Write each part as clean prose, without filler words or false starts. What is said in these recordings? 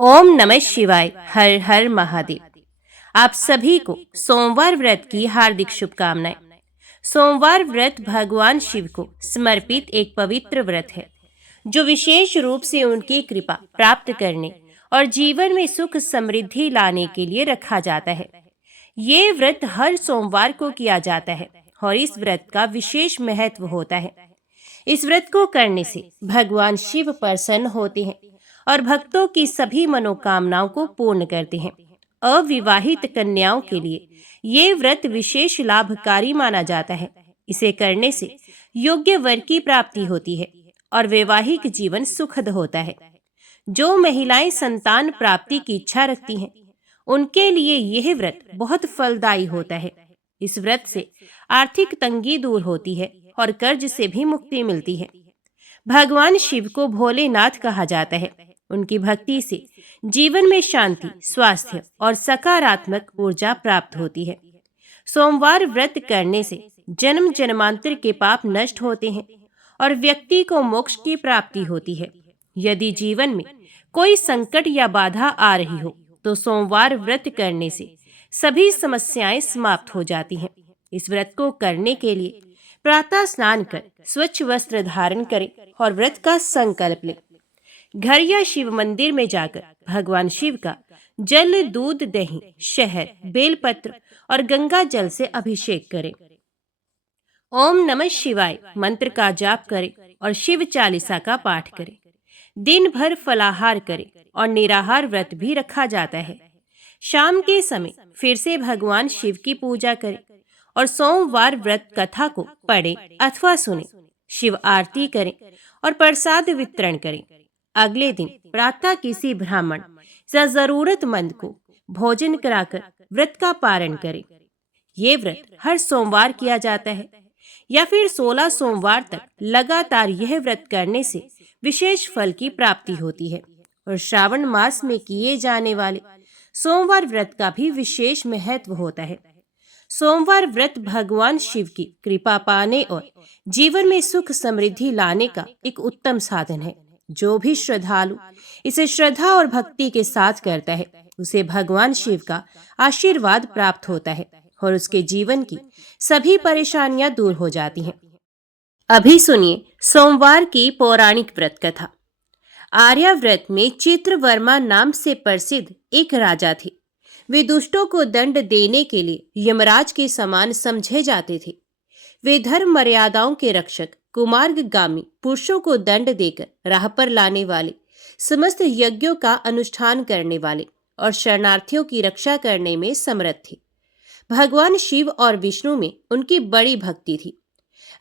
ओम नमः शिवाय। हर हर महादेव। आप सभी को सोमवार व्रत की हार्दिक शुभकामनाएं। सोमवार व्रत भगवान शिव को समर्पित एक पवित्र व्रत है जो विशेष रूप से उनकी कृपा प्राप्त करने और जीवन में सुख समृद्धि लाने के लिए रखा जाता है। ये व्रत हर सोमवार को किया जाता है और इस व्रत का विशेष महत्व होता है। इस व्रत को करने से भगवान शिव प्रसन्न होते हैं और भक्तों की सभी मनोकामनाओं को पूर्ण करते हैं। अविवाहित कन्याओं के लिए ये व्रत विशेष लाभकारी माना जाता है। इसे करने से योग्य वर की प्राप्ति होती है और वैवाहिक जीवन सुखद होता है। जो महिलाएं संतान प्राप्ति की इच्छा रखती हैं, उनके लिए यह व्रत बहुत फलदायी होता है। इस व्रत से आर्थिक तंगी दूर होती है और कर्ज से भी मुक्ति मिलती है। भगवान शिव को भोलेनाथ कहा जाता है। उनकी भक्ति से जीवन में शांति, स्वास्थ्य और सकारात्मक ऊर्जा प्राप्त होती है। सोमवार व्रत करने से जन्म जन्मांतर के पाप नष्ट होते हैं और व्यक्ति को मोक्ष की प्राप्ति होती है। यदि जीवन में कोई संकट या बाधा आ रही हो तो सोमवार व्रत करने से सभी समस्याएं समाप्त हो जाती हैं। इस व्रत को करने के लिए प्रातः स्नान कर स्वच्छ वस्त्र धारण करें और व्रत का संकल्प लें। घर या शिव मंदिर में जाकर भगवान शिव का जल, दूध, दही, शहद, बेलपत्र और गंगा जल से अभिषेक करें। ओम नमः शिवाय मंत्र का जाप करें और शिव चालीसा का पाठ करें। दिन भर फलाहार करें और निराहार व्रत भी रखा जाता है। शाम के समय फिर से भगवान शिव की पूजा करें और सोमवार व्रत कथा को पढ़ें अथवा सुनें। शिव आरती करें और प्रसाद वितरण करें। अगले दिन प्रातः किसी ब्राह्मण या जरूरतमंद को भोजन कराकर व्रत का पारण करें। ये व्रत हर सोमवार किया जाता है या फिर 16 सोमवार तक लगातार यह व्रत करने से विशेष फल की प्राप्ति होती है। और श्रावण मास में किए जाने वाले सोमवार व्रत का भी विशेष महत्व होता है। सोमवार व्रत भगवान शिव की कृपा पाने और जीवन में सुख समृद्धि लाने का एक उत्तम साधन है। जो भी श्रद्धालु इसे श्रद्धा और भक्ति के साथ करता है, उसे भगवान शिव का आशीर्वाद प्राप्त होता है और उसके जीवन की सभी परेशानियां दूर हो जाती हैं। अभी सुनिए सोमवार की पौराणिक व्रत कथा। आर्याव्रत में चित्रवर्मा नाम से प्रसिद्ध एक राजा थे। वे दुष्टों को दंड देने के लिए यमराज के समान समझे जाते थे। वे धर्म मर्यादाओं के रक्षक, कुमार्गामी पुरुषों को दंड देकर राह पर लाने वाले, समस्त यज्ञों का अनुष्ठान करने वाले और शरणार्थियों की रक्षा करने में समर्थ थे। भगवान शिव और विष्णु में उनकी बड़ी भक्ति थी।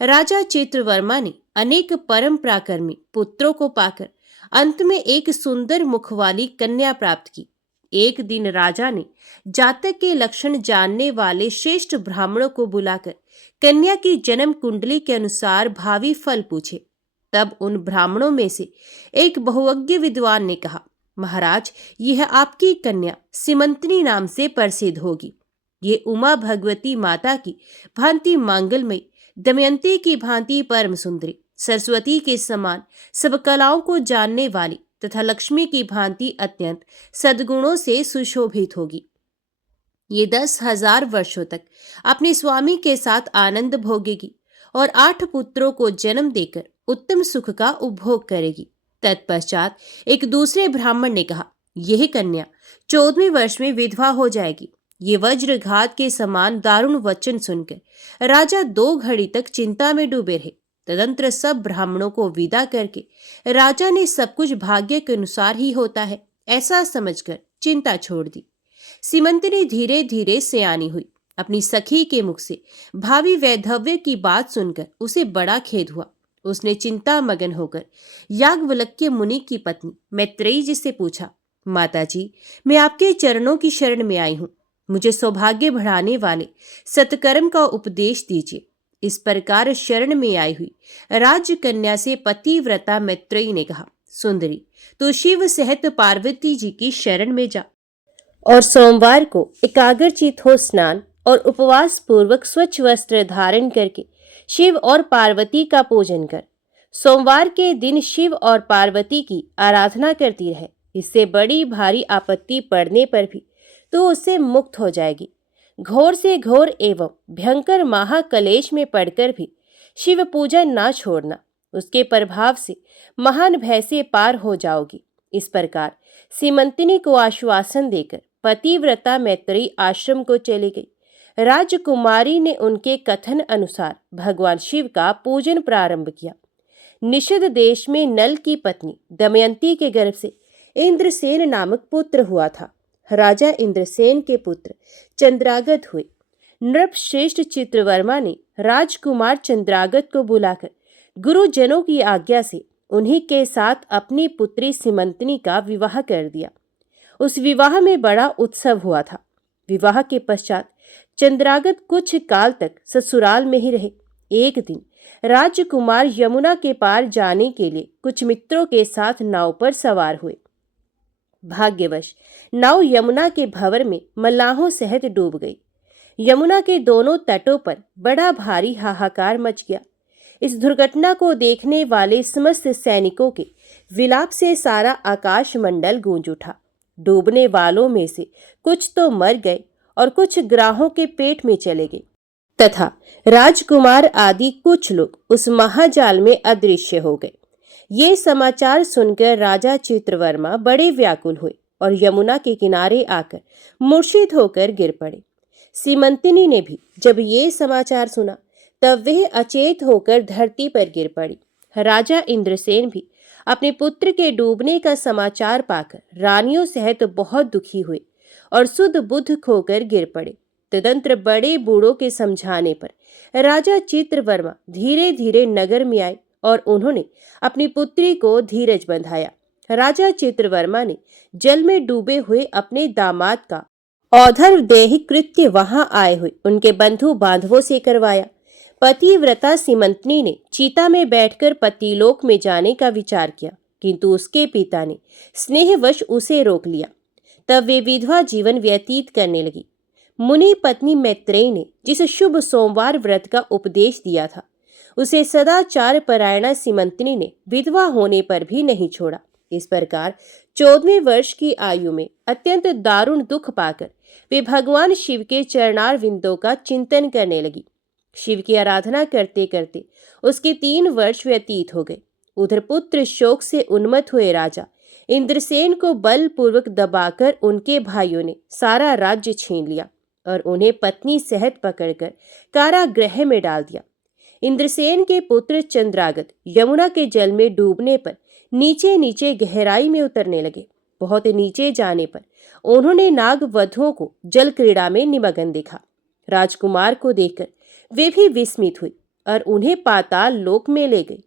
राजा चित्रवर्मा ने अनेक परम पराक्रमी पुत्रों को पाकर अंत में एक सुंदर मुख वाली कन्या प्राप्त की। एक दिन राजा ने जातक के लक्षण जानने वाले श्रेष्ठ ब्राह्मणों को बुलाकर कन्या की जन्म कुंडली के अनुसार भावी फल पूछे। तब उन ब्राह्मणों में से एक बहुज्ञ विद्वान ने कहा, महाराज, यह आपकी कन्या सीमंतनी नाम से प्रसिद्ध होगी। ये उमा भगवती माता की भांति मांगलमयी, दमयंती की भांति परम सुंदरी, सरस्वती के समान सब कलाओं को जानने वाली तथा लक्ष्मी की भांति अत्यंत सद्गुणों से सुशोभित होगी। ये 10,000 वर्षों तक अपने स्वामी के साथ आनंद भोगेगी और 8 पुत्रों को जन्म देकर उत्तम सुख का उपभोग करेगी। तत्पश्चात एक दूसरे ब्राह्मण ने कहा, यह कन्या 14वें वर्ष में विधवा हो जाएगी। ये वज्रघात के समान दारुण वचन सुनकर राजा 2 घड़ी तक चिंता में डूबे रहे। तदंतर सब ब्राह्मणों को विदा करके राजा ने सब कुछ भाग्य के अनुसार ही होता है ऐसा समझकर चिंता छोड़ दी। सीमंतनी धीरे धीरे सयानी हुई। अपनी सखी के मुख से भावी वैधव्य की बात सुनकर उसे बड़ा खेद हुआ। उसने चिंता मगन होकर याज्ञवल्क्य मुनि की पत्नी मैत्रेयी जी से पूछा, माता जी, मैं आपके चरणों की शरण में आई हूँ। मुझे सौभाग्य बढ़ाने वाले सत्कर्म का उपदेश दीजिए। इस प्रकार शरण में आई हुई राजकन्या से पतिव्रता मैत्रेयी ने कहा, सुंदरी, तू शिव सहित पार्वती जी की शरण में जा और सोमवार को एकाग्रचित हो स्नान और उपवास पूर्वक स्वच्छ वस्त्र धारण करके शिव और पार्वती का पूजन कर। सोमवार के दिन शिव और पार्वती की आराधना करती रहे। इससे बड़ी भारी आपत्ति पड़ने पर भी तो उससे मुक्त हो जाएगी। घोर से घोर एवं भयंकर महाकलेश में पड़कर भी शिव पूजन ना छोड़ना, उसके प्रभाव से महान भय से पार हो जाओगी। इस प्रकार सीमंतिनी को आश्वासन देकर पतिव्रता मैत्रेयी आश्रम को चली गई। राजकुमारी ने उनके कथन अनुसार भगवान शिव का पूजन प्रारंभ किया। निषद देश में नल की पत्नी दमयंती के गर्भ से इंद्रसेन नामक पुत्र हुआ था। राजा इंद्रसेन के पुत्र चंद्रागत हुए। नृपश्रेष्ठ चित्रवर्मा ने राजकुमार चंद्रागत को बुलाकर गुरुजनों की आज्ञा से उन्हीं के साथ अपनी पुत्री सीमंतिनी का विवाह कर दिया। उस विवाह में बड़ा उत्सव हुआ था। विवाह के पश्चात चंद्रागत कुछ काल तक ससुराल में ही रहे। एक दिन राजकुमार यमुना के पार जाने के लिए कुछ मित्रों के साथ नाव पर सवार हुए। भाग्यवश नाव यमुना के भंवर में मल्लाहों सहित डूब गई। यमुना के दोनों तटों पर बड़ा भारी हाहाकार मच गया। इस दुर्घटना को देखने वाले समस्त सैनिकों के विलाप से सारा आकाश मंडल गूंज उठा। डूबने वालों में से कुछ तो मर गए और कुछ ग्राहों के पेट में चले गए तथा राजकुमार आदि कुछ लोग उस महाजाल में अदृश्य हो गए। ये समाचार सुनकर राजा चित्रवर्मा बड़े व्याकुल हुए और यमुना के किनारे आकर मूर्छित होकर गिर पड़े। सीमंतिनी ने भी जब ये समाचार सुना तब वह अचेत होकर धरती पर गिर पड़ी। राजा इंद्रसेन भी अपने पुत्र के डूबने का समाचार पाकर रानियों सहित बहुत दुखी हुए और सुध बुद्ध खोकर गिर पड़े। तदंतर बड़े बूढ़ों के समझाने पर राजा चित्रवर्मा धीरे धीरे नगर में आए और उन्होंने अपनी पुत्री को धीरज बंधाया। राजा चित्रवर्मा ने जल में डूबे हुए अपने दामाद का औधर देह कृत्य वहां आए हुए उनके बंधु बांधवों से करवाया। पतिव्रता सीमंतिनी ने चीता में बैठकर पतिलोक में जाने का विचार किया, किंतु उसके पिता ने स्नेहवश उसे रोक लिया। तब वे विधवा जीवन व्यतीत करने लगी। मुनि पत्नी मैत्रेयी ने जिस शुभ सोमवार व्रत का उपदेश दिया था उसे सदाचार परायणा सीमंतिनी ने विधवा होने पर भी नहीं छोड़ा। इस प्रकार 14वें वर्ष की आयु में अत्यंत दारुण दुख पाकर वे भगवान शिव के चरणार विंदों का चिंतन करने लगी। शिव की आराधना करते करते उसके 3 वर्ष व्यतीत हो गए। उधर पुत्र शोक से उन्मत्त हुए राजा इंद्रसेन को बलपूर्वक दबाकर उनके भाइयों ने सारा राज्य छीन लिया और उन्हें पत्नी सहित पकड़कर कारागृह में डाल दिया। इंद्रसेन के पुत्र चंद्रागत यमुना के जल में डूबने पर नीचे नीचे गहराई में उतरने लगे। बहुत नीचे जाने पर उन्होंने नाग वधुओं को जल क्रीड़ा में निमग्न देखा। राजकुमार को देखकर वे भी विस्मित हुई और उन्हें पाताल लोक में ले गई।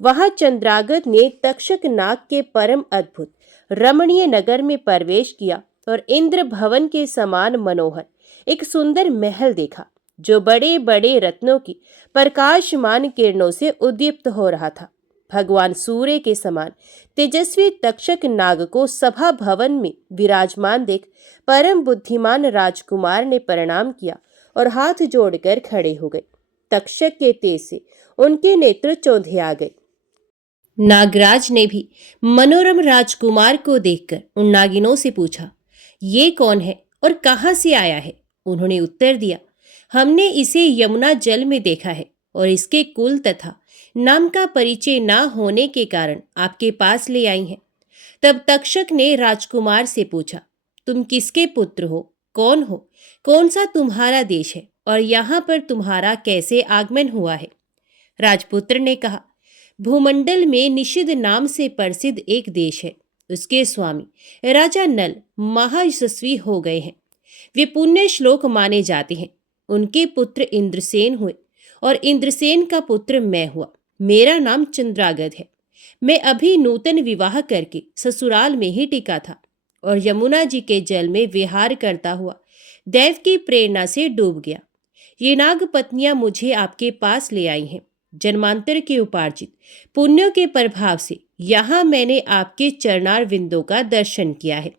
वहां चंद्रागत ने तक्षक नाग के परम अद्भुत रमणीय नगर में प्रवेश किया और इंद्र भवन के समान मनोहर एक सुंदर महल देखा, जो बड़े बड़े रत्नों की प्रकाशमान किरणों से उद्दीप्त हो रहा था। भगवान सूर्य के समान तेजस्वी तक्षक नाग को सभा भवन में विराजमान देख परम बुद्धिमान राजकुमार ने प्रणाम किया और हाथ जोड़कर खड़े हो गए। तक्षक के तेज से उनके नेत्र चौंधे आ गए। नागराज ने भी मनोरम राजकुमार को देखकर उन नागिनों से पूछा, ये कौन है और कहाँ से आया है? उन्होंने उत्तर दिया, हमने इसे यमुना जल में देखा है और इसके कुल तथा नाम का परिचय न होने के कारण आपके पास ले आई हैं। तब तक्षक ने राजकुमार से पूछा, तुम किसके पुत्र हो, कौन हो, कौन सा तुम्हारा देश है और यहाँ पर तुम्हारा कैसे आगमन हुआ है? राजपुत्र ने कहा, भूमंडल में निषिद्ध नाम से प्रसिद्ध एक देश है। उसके स्वामी राजा नल महायशस्वी हो गए हैं। वे पुण्य श्लोक माने जाते हैं। उनके पुत्र इंद्रसेन हुए और इंद्रसेन का पुत्र मैं हुआ। मेरा नाम चंद्रागत है। मैं अभी नूतन विवाह करके ससुराल में ही टिका था और यमुना जी के जल में विहार करता हुआ दैव की प्रेरणा से डूब गया। ये नाग पत्नियां मुझे आपके पास ले आई हैं। जन्मांतर के उपार्जित पुण्यों के प्रभाव से यहाँ मैंने आपके चरणार विंदों का दर्शन किया है।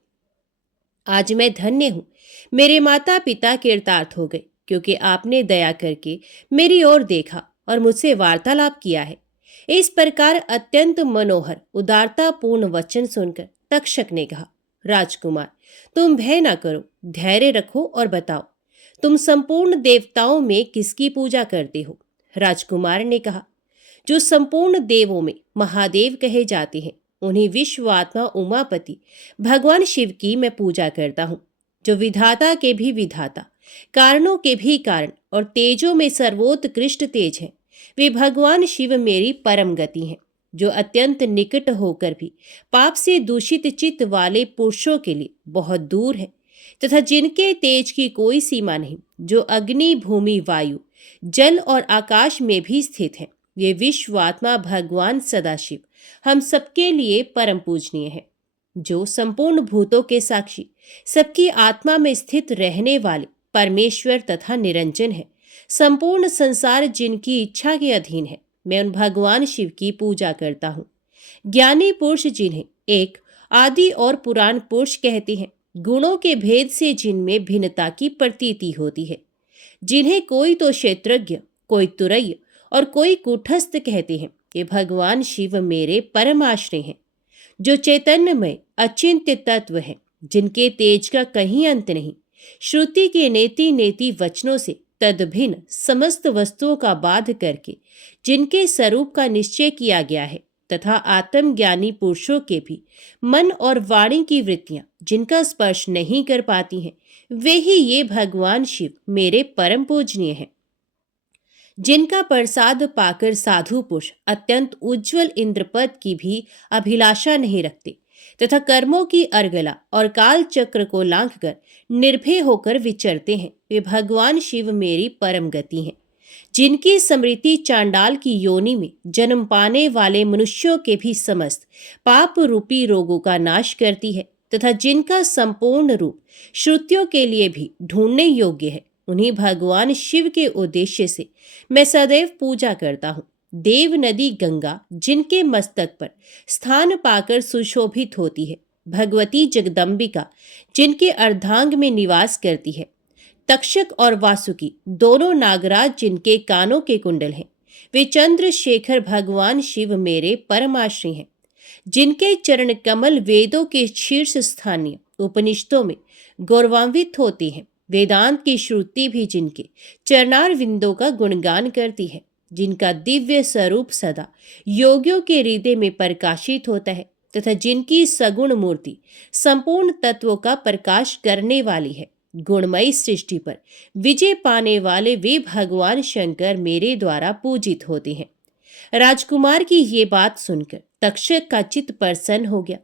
आज मैं धन्य हूँ। मेरे माता पिता कृतार्थ हो गए, क्योंकि आपने दया करके मेरी ओर देखा और मुझसे वार्तालाप किया है। इस प्रकार अत्यंत मनोहर उदारतापूर्ण वचन सुनकर तक्षक ने कहा, राजकुमार, तुम भय न करो, धैर्य रखो और बताओ, तुम संपूर्ण देवताओं में किसकी पूजा करते हो? राजकुमार ने कहा, जो संपूर्ण देवों में महादेव कहे जाते हैं, उन्हीं विश्वात्मा उमापति भगवान शिव की मैं पूजा करता हूँ, जो विधाता के भी विधाता, कारणों के भी कारण और तेजों में सर्वोत्कृष्ट तेज हैं। वे भगवान शिव मेरी परम गति हैं, जो अत्यंत निकट होकर भी पाप से दूषित चित्त वाले पुरुषों के लिए बहुत दूर है, तथा जिनके तेज की कोई सीमा नहीं, जो अग्नि, भूमि, वायु, जल और आकाश में भी स्थित है। ये विश्वात्मा भगवान सदाशिव हम सबके लिए परम पूजनीय है, जो संपूर्ण भूतों के साक्षी, सबकी आत्मा में स्थित रहने वाले परमेश्वर तथा निरंजन है। संपूर्ण संसार जिनकी इच्छा के अधीन है, मैं उन भगवान शिव की पूजा करता हूँ। ज्ञानी पुरुष जिन्हें एक आदि और पुराण पुरुष कहते हैं, गुणों के भेद से जिनमें भिन्नता की प्रतीति होती है, जिन्हें कोई तो क्षेत्रज्ञ, कोई तुरैय और कोई कूटस्थ कहते हैं, ये भगवान शिव मेरे परम आश्रय हैं, जो चैतन्यमय अचिंत्य तत्व है, जिनके तेज का कहीं अंत नहीं। श्रुति के नेति नेति वचनों से तदभिन्न समस्त वस्तुओं का बाध करके जिनके स्वरूप का निश्चय किया गया है, तथा आत्मज्ञानी पुरुषों के भी मन और वाणी की वृत्तियां जिनका स्पर्श नहीं कर पाती हैं, वे ही ये भगवान शिव मेरे परम पूजनीय हैं। जिनका प्रसाद पाकर साधु पुरुष अत्यंत उज्जवल इंद्रपद की भी अभिलाषा नहीं रखते, तथा कर्मों की अर्गला और काल चक्र को लांघकर निर्भय होकर विचरते हैं, वे भगवान शिव मेरी परम गति हैं। जिनकी स्मृति चांडाल की योनि में जन्म पाने वाले मनुष्यों के भी समस्त पाप रूपी रोगों का नाश करती है, तथा जिनका संपूर्ण रूप श्रुतियों के लिए भी ढूंढने योग्य है, उन्हीं भगवान शिव के उद्देश्य से मैं सदैव पूजा करता हूँ। देव नदी गंगा जिनके मस्तक पर स्थान पाकर सुशोभित होती है, भगवती जगदम्बिका जिनके अर्धांग में निवास करती है, तक्षक और वासुकी दोनों नागराज जिनके कानों के कुंडल हैं, वे चंद्रशेखर भगवान शिव मेरे परमाश्रय हैं। जिनके चरण कमल वेदों के शीर्ष स्थानीय उपनिषदों में गौरवान्वित होते हैं, वेदांत की श्रुति भी जिनके चरणार विंदों का गुणगान करती है, जिनका दिव्य स्वरूप सदा योगियों के हृदय में प्रकाशित होता है, तथा जिनकी सगुण मूर्ति संपूर्ण तत्वों का प्रकाश करने वाली है, गुणमयी सृष्टि पर विजय पाने वाले वे भगवान शंकर मेरे द्वारा पूजित होते हैं। राजकुमार की ये बात सुनकर तक्षक का चित्त प्रसन्न हो गया।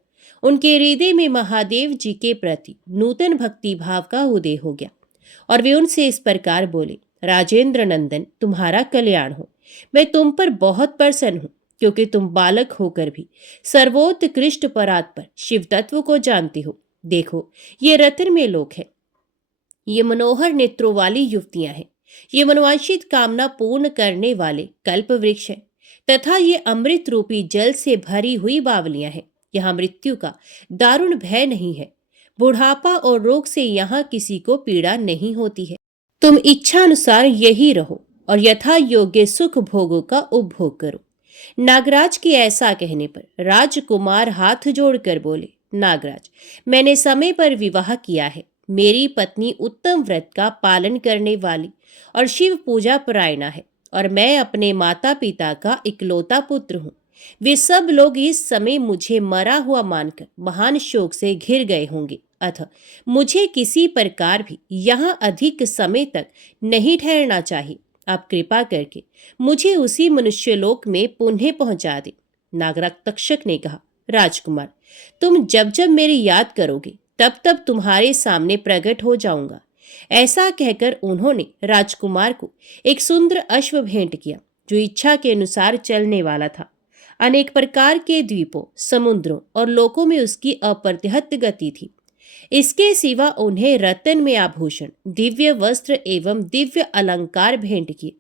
उनके हृदय में महादेव जी के प्रति नूतन भक्ति भाव का उदय हो गया, और वे उनसे इस प्रकार बोले, राजेंद्र नंदन, तुम्हारा कल्याण हो। मैं तुम पर बहुत प्रसन्न हूँ, क्योंकि तुम बालक होकर भी सर्वोत्कृष्ट परात्पर शिव तत्व को जानते हो। देखो, ये रत्न में लोक है, ये मनोहर नेत्रों वाली युवतियां हैं, ये मनोवांछित कामना पूर्ण करने वाले कल्प वृक्ष हैं, तथा ये अमृत रूपी जल से भरी हुई बावलियां हैं। यहाँ मृत्यु का दारुण भय नहीं है, बुढ़ापा और रोग से यहाँ किसी को पीड़ा नहीं होती है। तुम इच्छा अनुसार यही रहो और यथा योग्य सुख भोगों का उपभोग करो। नागराज के ऐसा कहने पर राजकुमार हाथ जोड़कर बोले, नागराज, मैंने समय पर विवाह किया है। मेरी पत्नी उत्तम व्रत का पालन करने वाली और शिव पूजा परायणा है, और मैं अपने माता पिता का इकलौता पुत्र हूँ। वे सब लोग इस समय मुझे मरा हुआ मानकर महान शोक से घिर गए होंगे, अतः मुझे किसी प्रकार भी यहाँ अधिक समय तक नहीं ठहरना चाहिए। आप कृपा करके मुझे उसी मनुष्यलोक में पुनः पहुंचा दे। नागराज तक्षक ने कहा, राजकुमार, तुम जब जब मेरी याद करोगे तब तब तुम्हारे सामने प्रकट हो जाऊंगा। ऐसा कहकर उन्होंने राजकुमार को एक सुंदर अश्व भेंट किया, जो इच्छा के अनुसार चलने वाला था। अनेक प्रकार के द्वीपों, समुद्रों और लोकों में उसकी अप्रतिहत गति थी। इसके सिवा उन्हें रत्न में आभूषण, दिव्य वस्त्र एवं दिव्य अलंकार भेंट किए।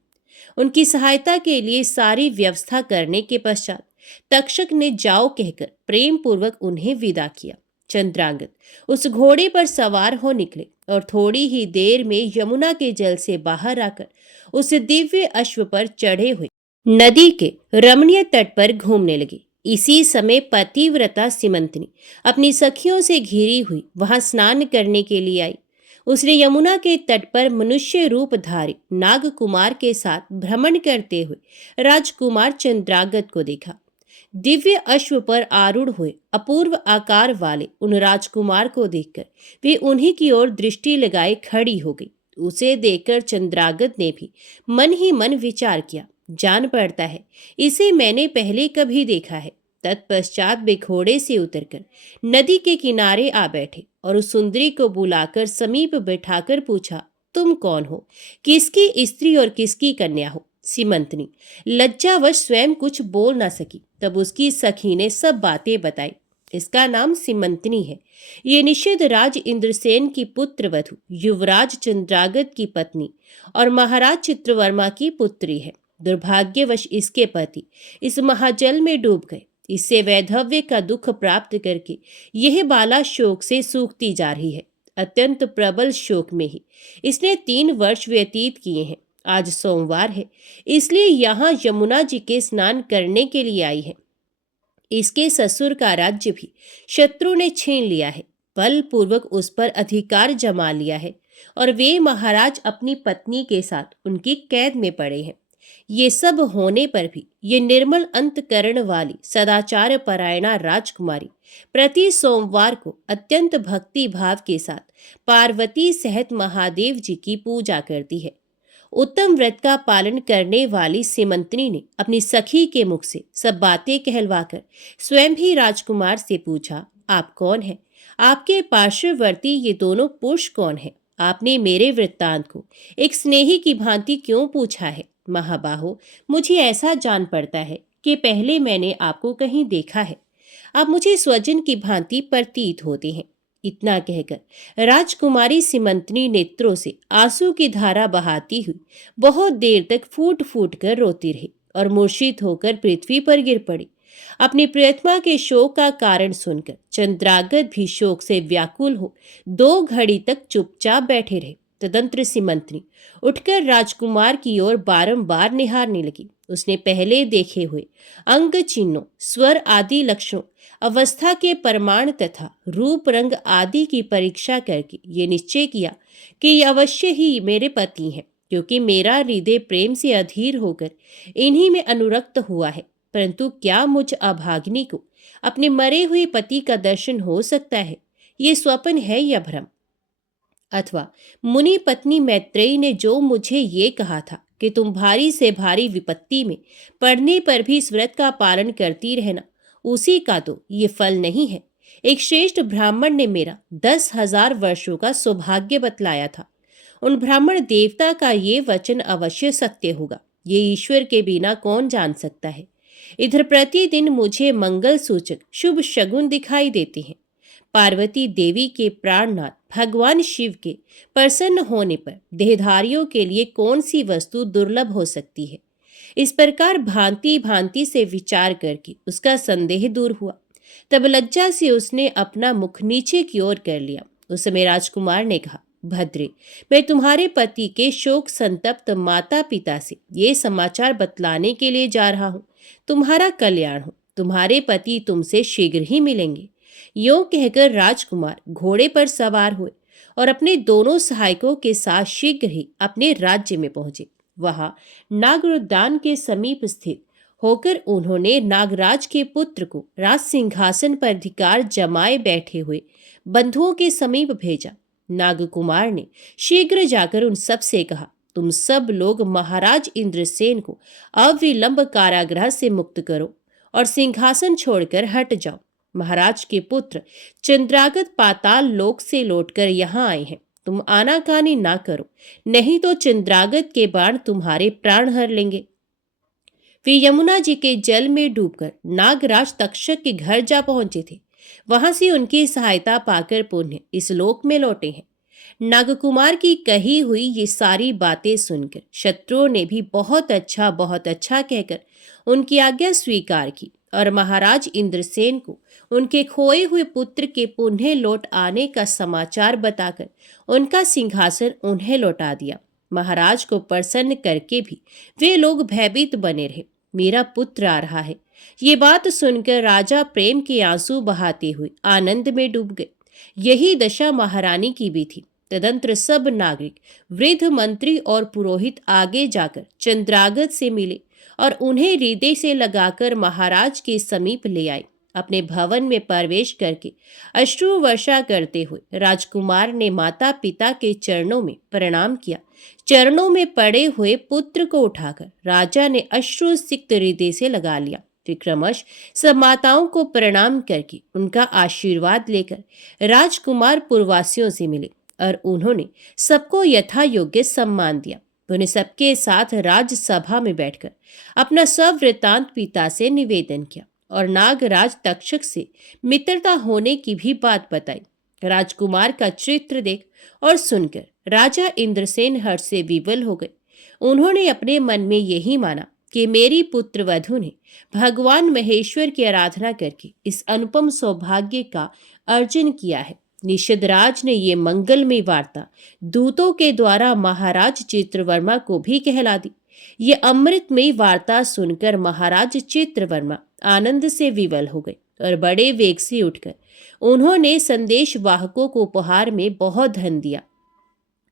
उनकी सहायता के लिए सारी व्यवस्था करने के पश्चात तक्षक ने जाओ कहकर प्रेम पूर्वक उन्हें विदा किया। चंद्रांगत उस घोड़े पर सवार हो निकले और थोड़ी ही देर में यमुना के जल से बाहर आकर उस दिव्य अश्व पर चढ़े हुए नदी के रमणीय तट पर घूमने लगे। इसी समय पतिव्रता सिमंतनी अपनी सखियों से घिरी हुई वहां स्नान करने के लिए आई। उसने यमुना के तट पर मनुष्य रूपधारी नागकुमार के साथ भ्रमण करते हुए राजकुमार चंद्रागत को देखा। दिव्य अश्व पर आरूढ़ हुए अपूर्व आकार वाले उन राजकुमार को देखकर वे उन्हीं की ओर दृष्टि लगाए खड़ी हो गई। उसे देखकर चंद्रागत ने भी मन ही मन विचार किया, जान पड़ता है इसे मैंने पहले कभी देखा है। तत्पश्चात वे घोड़े से उतरकर नदी के किनारे आ बैठे और उस सुंदरी को बुलाकर समीप बैठाकर पूछा, तुम कौन हो, किसकी स्त्री और किसकी कन्या हो? सीमंतनी लज्जावश स्वयं कुछ बोल ना सकी। तब उसकी सखी ने सब बातें बताई। इसका नाम सीमंतनी है। ये निषेध राज इंद्रसेन की पुत्र वधु, युवराज चंद्रागत की पत्नी और महाराज चित्रवर्मा की पुत्री है। दुर्भाग्यवश इसके पति इस महाजल में डूब गए। इससे वैधव्य का दुख प्राप्त करके यह बाला शोक से सूखती जा रही है। अत्यंत प्रबल शोक में ही इसने 3 वर्ष व्यतीत किए हैं। आज सोमवार है, इसलिए यहाँ यमुना जी के स्नान करने के लिए आई है। इसके ससुर का राज्य भी शत्रु ने छीन लिया है, बलपूर्वक उस पर अधिकार जमा लिया है और वे महाराज अपनी पत्नी के साथ उनकी कैद में पड़े हैं। ये सब होने पर भी ये निर्मल अंतकरण वाली सदाचार परायणा राजकुमारी प्रति सोमवार को अत्यंत भक्ति भाव के साथ पार्वती सहित महादेव जी की पूजा करती है। उत्तम व्रत का पालन करने वाली सीमंतनी ने अपनी सखी के मुख से सब बातें कहलवाकर स्वयं भी राजकुमार से पूछा, आप कौन हैं? आपके पार्श्ववर्ती ये दोनों पुरुष कौन हैं? आपने मेरे वृत्तांत को एक स्नेही की भांति क्यों पूछा है? महाबाहो, मुझे ऐसा जान पड़ता है कि पहले मैंने आपको कहीं देखा है। आप मुझे स्वजन की भांति प्रतीत होते हैं। इतना कहकर राजकुमारी सीमंतनी नेत्रों से आंसू की धारा बहाती हुई बहुत देर तक फूट फूट कर रोती रही और मूर्छित होकर पृथ्वी पर गिर पड़ी। अपनी प्रियतमा के शोक का कारण सुनकर चंद्रागत भी शोक से व्याकुल हो 2 घड़ी तक चुपचाप बैठे रहे। तदंतर सीमंतनी उठकर राजकुमार की ओर बारंबार निहारने लगी। उसने पहले देखे हुए अंग चिन्हों, स्वर आदि लक्षणों, अवस्था के प्रमाण तथा रूप रंग आदि की परीक्षा करके ये निश्चय किया कि ये अवश्य ही मेरे पति हैं, क्योंकि मेरा हृदय प्रेम से अधीर होकर इन्हीं में अनुरक्त हुआ है। परंतु क्या मुझ अभागिनी को अपने मरे हुए पति का दर्शन हो सकता है? ये स्वप्न है या भ्रम? अथवा मुनि पत्नी मैत्रेयी ने जो मुझे ये कहा था कि तुम भारी से भारी विपत्ति में पड़ने पर भी इस व्रत का पालन करती रहना, उसी का तो ये फल नहीं है। एक श्रेष्ठ ब्राह्मण ने मेरा 10,000 वर्षों का सौभाग्य बतलाया था। उन ब्राह्मण देवता का ये वचन अवश्य सत्य होगा, ये ईश्वर के बिना कौन जान सकता है। इधर प्रतिदिन मुझे मंगल सूचक शुभ शगुन दिखाई देते हैं। पार्वती देवी के प्राणनाथ भगवान शिव के प्रसन्न होने पर देहधारियों के लिए कौन सी वस्तु दुर्लभ हो सकती है? इस प्रकार भांति भांति से विचार करके उसका संदेह दूर हुआ। तब लज्जा से उसने अपना मुख नीचे की ओर कर लिया। उस समय राजकुमार ने कहा, भद्रे, मैं तुम्हारे पति के शोक संतप्त माता पिता से ये समाचार बतलाने के लिए जा रहा हूँ। तुम्हारा कल्याण हो, तुम्हारे पति तुमसे शीघ्र ही मिलेंगे। यों कहकर राजकुमार घोड़े पर सवार हुए और अपने दोनों सहायकों के साथ शीघ्र ही अपने राज्य में पहुंचे। वहां नागरोद्यान के समीप स्थित होकर उन्होंने नागराज के पुत्र को राज सिंहासन पर अधिकार जमाए बैठे हुए बंधुओं के समीप भेजा। नागकुमार ने शीघ्र जाकर उन सब से कहा, तुम सब लोग महाराज इंद्रसेन को अविलंब कारागृह से मुक्त करो और सिंहासन छोड़कर हट जाओ। महाराज के पुत्र चंद्रागत पाताल लोक से लौटकर यहाँ आए हैं। तुम आनाकानी ना करो, नहीं तो चंद्रागत के बाण तुम्हारे प्राण हर लेंगे। वे यमुना जी के जल में डूबकर नागराज तक्षक के घर जा पहुंचे थे। वहां से उनकी सहायता पाकर पुण्य इस लोक में लौटे हैं। नागकुमार की कही हुई ये सारी बातें सुनकर शत्रुओं ने भी बहुत अच्छा कहकर उनकी आज्ञा स्वीकार की और महाराज इंद्रसेन को उनके खोए हुए पुत्र के पुनः लौट आने का समाचार बताकर उनका सिंहासन उन्हें लौटा दिया। महाराज को प्रसन्न करके भी वे लोग भयभीत बने रहे। मेरा पुत्र आ रहा है, ये बात सुनकर राजा प्रेम के आंसू बहाते हुए आनंद में डूब गए। यही दशा महारानी की भी थी। तदंतर सब नागरिक, वृद्ध, मंत्री और पुरोहित आगे जाकर चंद्रागत से मिले और उन्हें हृदय से लगाकर महाराज के समीप ले आए। अपने भवन में प्रवेश करके अश्रु वर्षा करते हुए राजकुमार ने माता पिता के चरणों में प्रणाम किया। चरणों में पड़े हुए पुत्र को उठाकर राजा ने अश्रु सिक्त हृदय से लगा लिया। विक्रमश सब माताओं को प्रणाम करके उनका आशीर्वाद लेकर राजकुमार पुरवासियों से मिले और उन्होंने सबको यथा योग्य सम्मान दिया। उन्हें सबके साथ राजसभा में बैठकर अपना सब वृतांत पिता से निवेदन किया और नागराज तक्षक से मित्रता होने की भी बात बताई। राजकुमार का चित्र देख और सुनकर राजा इंद्रसेन हर्ष से विवल हो गए। उन्होंने अपने मन में यही माना कि मेरी पुत्र वधू ने भगवान महेश्वर की आराधना करके इस अनुपम सौभाग्य का अर्जन किया है। निषदराज ने ये मंगलमय वार्ता दूतों के द्वारा महाराज चित्रवर्मा को भी कहला दी। ये अमृतमय वार्ता सुनकर महाराज चित्रवर्मा आनंद से विवल हो गए और बड़े वेग से उठकर उन्होंने संदेश वाहकों को उपहार में बहुत धन दिया।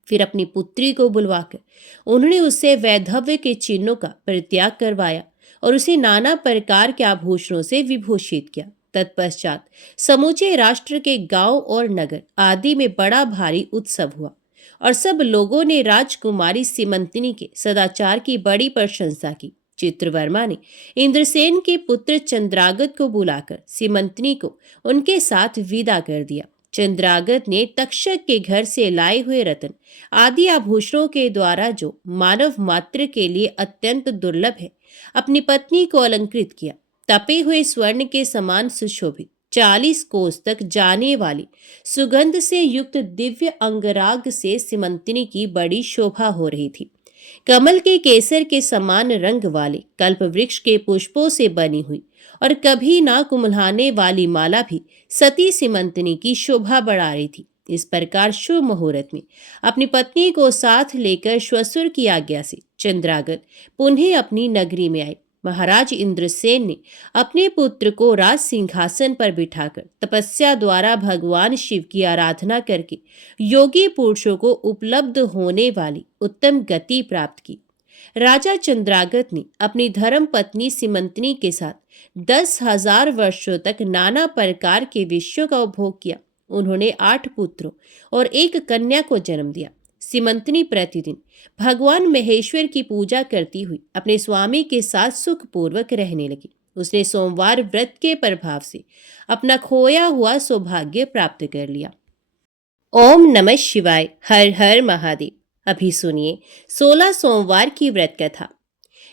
फिर अपनी पुत्री को बुलवाकर उन्होंने उससे वैधव्य के चिन्हों का परित्याग करवाया और उसे नाना प्रकार के आभूषणों से विभूषित किया। तत्पश्चात समूचे राष्ट्र के गांव और नगर आदि में बड़ा भारी उत्सव हुआ और सब लोगों ने राजकुमारी सीमंतिनी के सदाचार की बड़ी प्रशंसा की। चित्रवर्मा ने इंद्रसेन के पुत्र चंद्रागत को बुलाकर सीमंतिनी को उनके साथ विदा कर दिया। चंद्रागत ने तक्षक के घर से लाए हुए रत्न आदि आभूषणों के द्वारा, जो मानव मात्र के लिए अत्यंत दुर्लभ है, अपनी पत्नी को अलंकृत किया। तपे हुए स्वर्ण के समान सुशोभित 40 कोस तक जाने वाली सुगंध से युक्त दिव्य अंगराग से सीमंतिनी की बड़ी शोभा हो रही थी। कमल के केसर के समान रंग वाले कल्प वृक्ष के पुष्पों से बनी हुई और कभी ना कुम्हलाने वाली माला भी सती सीमंतिनी की शोभा बढ़ा रही थी। इस प्रकार शुभ मुहूर्त में अपनी पत्नी को साथ लेकर श्वशुर की आज्ञा से चंद्रागत पुनः अपनी नगरी में आए। महाराज इंद्रसेन ने अपने पुत्र को राज सिंहासन पर बिठाकर तपस्या द्वारा भगवान शिव की आराधना करके योगी पुरुषों को उपलब्ध होने वाली उत्तम गति प्राप्त की। राजा चंद्रागत ने अपनी धर्म पत्नी सीमंतिनी के साथ 10,000 वर्षों तक नाना प्रकार के विषयों का उपभोग किया। उन्होंने 8 पुत्रों और 1 कन्या को जन्म दिया। सीमंतिनी प्रतिदिन भगवान महेश्वर की पूजा करती हुई अपने स्वामी के साथ सुखपूर्वक रहने लगी। उसने सोमवार व्रत के प्रभाव से अपना खोया हुआ सौभाग्य प्राप्त कर लिया। ओम नमः शिवाय। हर हर महादेव। अभी सुनिए 16 सोमवार की व्रत कथा।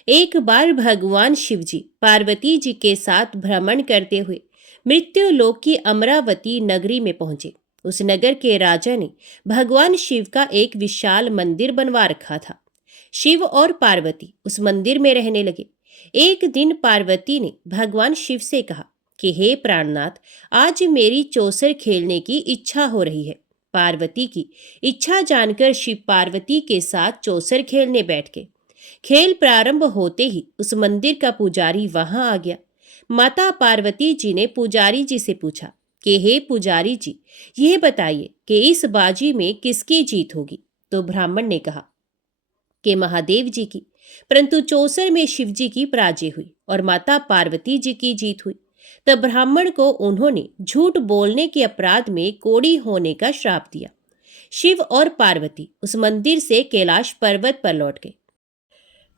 एक बार भगवान शिवजी पार्वती जी के साथ भ्रमण करते हुए मृत्यु लोक की अमरावती नगरी में पहुंचे। उस नगर के राजा ने भगवान शिव का एक विशाल मंदिर बनवा रखा था। शिव और पार्वती उस मंदिर में रहने लगे। एक दिन पार्वती ने भगवान शिव से कहा कि हे प्राणनाथ, आज मेरी चौसर खेलने की इच्छा हो रही है। पार्वती की इच्छा जानकर शिव पार्वती के साथ चौसर खेलने बैठ गए। खेल प्रारंभ होते ही उस मंदिर का पुजारी वहां आ गया। माता पार्वती जी ने पुजारी जी से पूछा कि हे पुजारी जी, यह बताइए कि इस बाजी में किसकी जीत होगी। तो ब्राह्मण ने कहा कि महादेव जी की, परंतु चौसर में शिव जी की पराजय हुई और माता पार्वती जी की जीत हुई। तब ब्राह्मण को उन्होंने झूठ बोलने के अपराध में कोढ़ी होने का श्राप दिया। शिव और पार्वती उस मंदिर से कैलाश पर्वत पर लौट गए।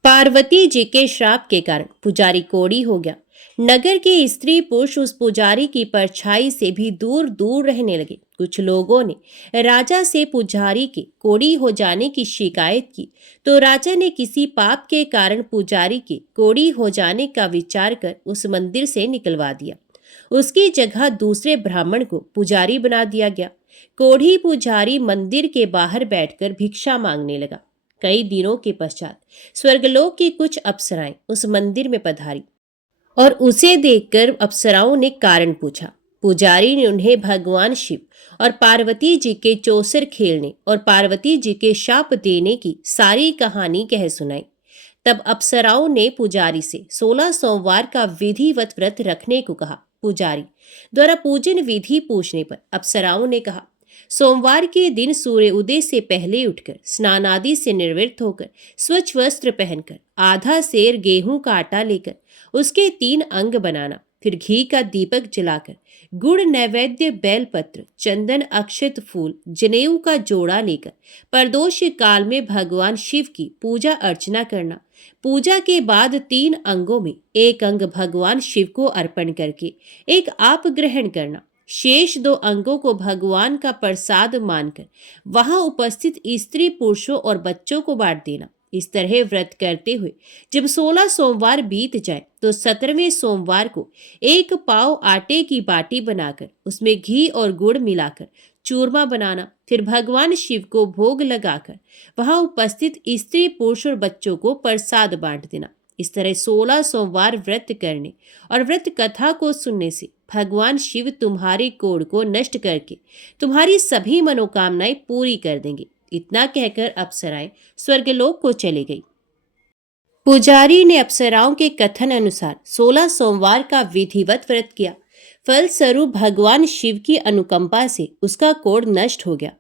पार्वती जी के श्राप के कारण पुजारी कोढ़ी हो गया। नगर के स्त्री पुरुष उस पुजारी की परछाई से भी दूर दूर रहने लगे। कुछ लोगों ने राजा से पुजारी के कोढ़ी हो जाने की शिकायत की, तो राजा ने किसी पाप के कारण पुजारी के कोढ़ी हो जाने का विचार कर उस मंदिर से निकलवा दिया। उसकी जगह दूसरे ब्राह्मण को पुजारी बना दिया गया। कोढ़ी पुजारी मंदिर के बाहर बैठकर भिक्षा मांगने लगा। कई दिनों के पश्चात स्वर्गलोक की कुछ अप्सराएं उस मंदिर में पधारी और उसे देखकर अप्सराओं ने कारण पूछा। पुजारी ने उन्हें भगवान शिव और पार्वती जी के चौसर खेलने और पार्वती जी के शाप देने की सारी कहानी कह सुनाई। तब अप्सराओं ने पुजारी से 16 सोमवार का विधिवत व्रत रखने को कहा। पुजारी द्वारा पूजन विधि पूछने पर अप्सराओं ने कहा, सोमवार के दिन सूर्य उदय से पहले उठकर स्नान आदि से निवृत्त होकर स्वच्छ वस्त्र पहनकर आधा सेर गेहूं का आटा लेकर उसके 3 अंग बनाना, फिर घी का दीपक जलाकर गुड़ नैवेद्य बेलपत्र चंदन अक्षत फूल जनेऊ का जोड़ा लेकर प्रदोष काल में भगवान शिव की पूजा अर्चना करना। पूजा के बाद 3 अंगों में एक अंग भगवान शिव को अर्पण करके एक आप ग्रहण करना। शेष 2 अंगों को भगवान का प्रसाद मानकर वहां उपस्थित स्त्री पुरुषों और बच्चों को बांट देना। इस तरह व्रत करते हुए जब 16 सोमवार बीत जाए तो 17वें सोमवार को 1 पाव आटे की बाटी बनाकर उसमें घी और गुड़ मिलाकर चूरमा बनाना, फिर भगवान शिव को भोग लगाकर वहां उपस्थित स्त्री पुरुष और बच्चों को प्रसाद बांट देना। इस तरह 16 सोमवार व्रत करने और व्रत कथा को सुनने से भगवान शिव तुम्हारे कोढ़ को नष्ट करके तुम्हारी सभी मनोकामनाएं पूरी कर देंगे। इतना कहकर अप्सराएं स्वर्गलोक को चली गई। पुजारी ने अप्सराओं के कथन अनुसार 16 सोमवार का विधिवत व्रत किया। फलस्वरूप भगवान शिव की अनुकंपा से उसका कोढ़ नष्ट हो गया।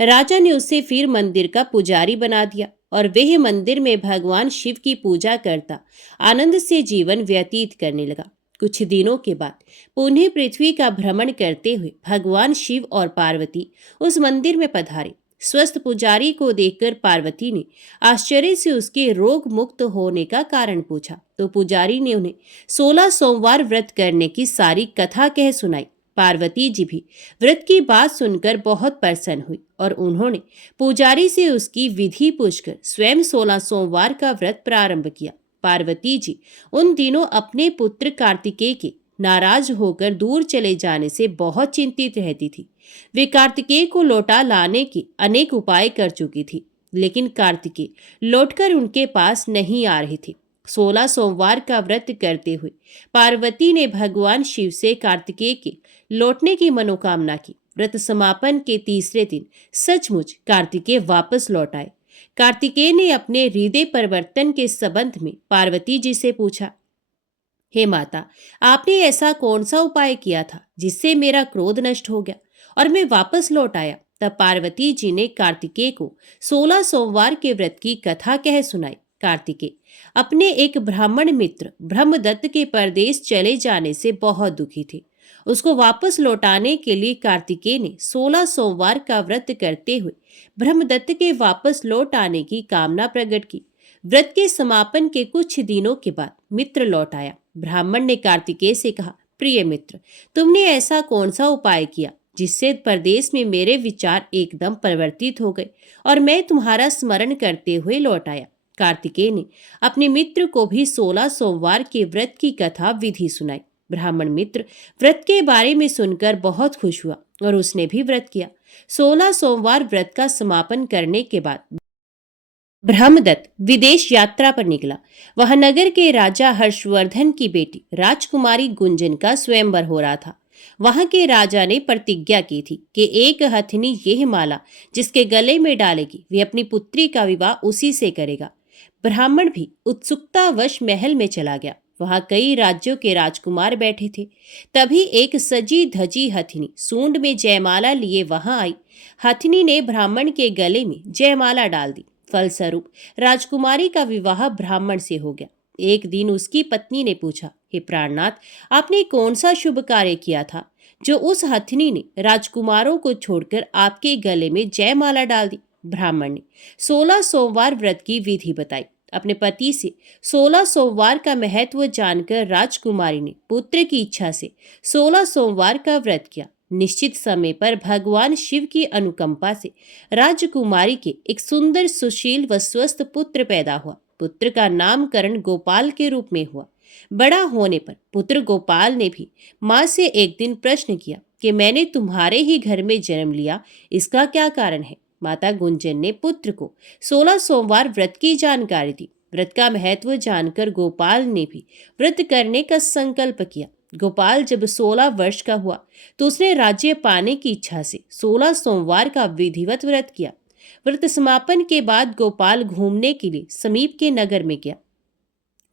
राजा ने उसे फिर मंदिर का पुजारी बना दिया और वह मंदिर में भगवान शिव की पूजा करता आनंद से जीवन व्यतीत करने लगा। कुछ दिनों के बाद पुनः पृथ्वी का भ्रमण करते हुए भगवान शिव और पार्वती उस मंदिर में पधारे। स्वस्थ पुजारी को देखकर पार्वती ने आश्चर्य से उसके रोग मुक्त होने का कारण पूछा तो पुजारी ने उन्हें 16 सोमवार व्रत करने की सारी कथा कह सुनाई। पार्वती जी भी व्रत की बात सुनकर बहुत प्रसन्न हुई और उन्होंने पुजारी से उसकी विधि पूछकर स्वयं 16 सोमवार का व्रत प्रारंभ किया। पार्वती जी उन दिनों अपने पुत्र कार्तिकेय के नाराज होकर दूर चले जाने से बहुत चिंतित रहती थी। वे कार्तिकेय को लौटा लाने के अनेक उपाय कर चुकी थी, लेकिन कार्तिकेय लौटकर उनके पास नहीं आ रहे थे। 16 सोमवार का व्रत करते हुए पार्वती ने भगवान शिव से कार्तिकेय के लौटने की मनोकामना की। व्रत समापन के तीसरे दिन सचमुच कार्तिकेय वापस लौट आए। कार्तिकेय ने अपने हृदय परिवर्तन के संबंध में पार्वती जी से पूछा, हे माता, आपने ऐसा कौन सा उपाय किया था जिससे मेरा क्रोध नष्ट हो गया और मैं वापस लौट आया? तब पार्वती जी ने कार्तिकेय को 16 सोमवार के व्रत की कथा कह सुनाई। कार्तिकेय अपने एक ब्राह्मण मित्र ब्रह्मदत्त के परदेश चले जाने से बहुत दुखी थे। उसको वापस लौटाने के लिए कार्तिकेय ने 16 सोमवार का व्रत करते हुए ब्रह्मदत्त के वापस लौट आने की कामना प्रकट की। व्रत के समापन के कुछ दिनों के बाद मित्र लौट आया। ब्राह्मण ने कार्तिकेय से कहा, प्रिय मित्र, तुमने ऐसा कौन सा उपाय किया जिससे परदेश में मेरे विचार एकदम परिवर्तित हो गए और मैं तुम्हारा स्मरण करते हुए लौट आया? कार्तिकेय ने अपने मित्र को भी 16 सोमवार के व्रत की कथा विधि सुनाई। ब्राह्मण मित्र व्रत के बारे में सुनकर बहुत खुश हुआ और उसने भी व्रत किया। 16 सोमवार व्रत का समापन करने के बाद ब्रह्मदत्त विदेश यात्रा पर निकला। वह नगर के राजा हर्षवर्धन की बेटी राजकुमारी गुंजन का स्वयंवर हो रहा था। वहां के राजा ने प्रतिज्ञा की थी कि एक हथिनी यह माला जिसके गले में डालेगी वे अपनी पुत्री का विवाह उसी से करेगा। ब्राह्मण भी उत्सुकतावश महल में चला गया। वहां कई राज्यों के राजकुमार बैठे थे। तभी एक सजी धजी हथिनी सूंड में जयमाला लिए वहां आई। हथिनी ने ब्राह्मण के गले में जयमाला डाल दी। फलस्वरूप राजकुमारी का विवाह ब्राह्मण से हो गया। एक दिन उसकी पत्नी ने पूछा, हे प्राणनाथ, आपने कौन सा शुभ कार्य किया था जो उस हथिनी ने राजकुमारों को छोड़कर आपके गले में जयमाला डाल दी? ब्राह्मण ने 16 सोमवार व्रत की विधि बताई। अपने पति से 16 सोमवार का महत्व जानकर राजकुमारी ने पुत्र की इच्छा से 16 सोमवार का व्रत किया। निश्चित समय पर भगवान शिव की अनुकंपा से राजकुमारी के एक सुंदर सुशील व स्वस्थ पुत्र पैदा हुआ। पुत्र का नामकरण गोपाल के रूप में हुआ। बड़ा होने पर पुत्र गोपाल ने भी माँ से एक दिन प्रश्न किया कि मैंने तुम्हारे ही घर में जन्म लिया, इसका क्या कारण है? माता गुंजन ने पुत्र को 16 सोमवार व्रत की जानकारी दी। व्रत का महत्व जानकर गोपाल ने भी व्रत करने का संकल्प किया। गोपाल जब 16 वर्ष का हुआ तो उसने राज्य पाने की इच्छा से 16 सोमवार का विधिवत व्रत किया। व्रत समापन के बाद गोपाल घूमने के लिए समीप के नगर में गया।